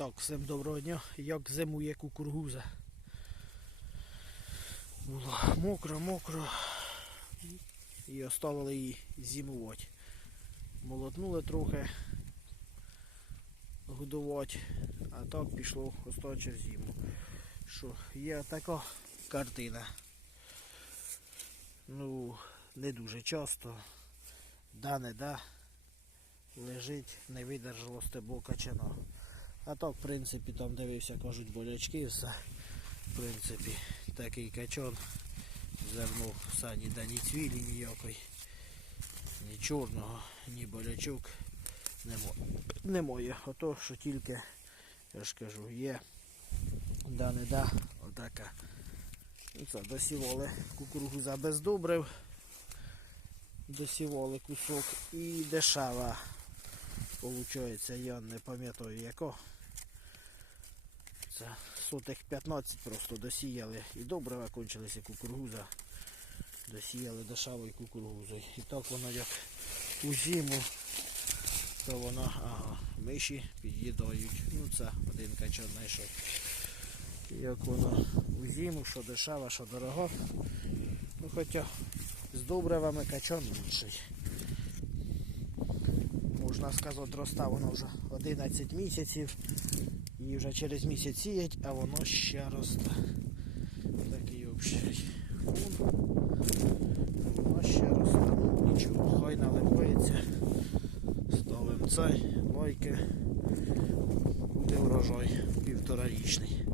Так, всім доброго дня. Як зимує кукургуза. Було мокро, мокро. І оставили її зимувати. Молотнули трохи годувати, а так пішло остача зиму. Що є така картина. Ну, не дуже часто. Да, не да. Лежить, не видержало стебло качана. А так, в принципі, там дивився, кажуть, болячки, все. В принципі, такий качан. Зерно все ніде ні цвілі ніякої, ні чорного, ні болячок немає. Немає. Ото, що тільки, я ж кажу, є. Да не да, отака. Ну, Це досівали кукуруза без добрив. Досівали кусок і дешева. Получається, я не пам'ятаю яко. Це сотих 15 просто досіяли. І добре кончилися кукуруза. Досіяли дешевою кукурузою. І так воно як у зиму, то воно, ага, миші під'їдають. Ну це один качан знайшов. Як воно у зиму, що дешево, що дорого. Ну хоча з добривами качан інший можна сказати, росте воно вже 11 місяців. І вже через місяць сіять, а воно ще росте. Такий общий фон. Воно ще росте. Нічого, хай налипається. Ставимо цей, лайки. Буде врожай півторарічний.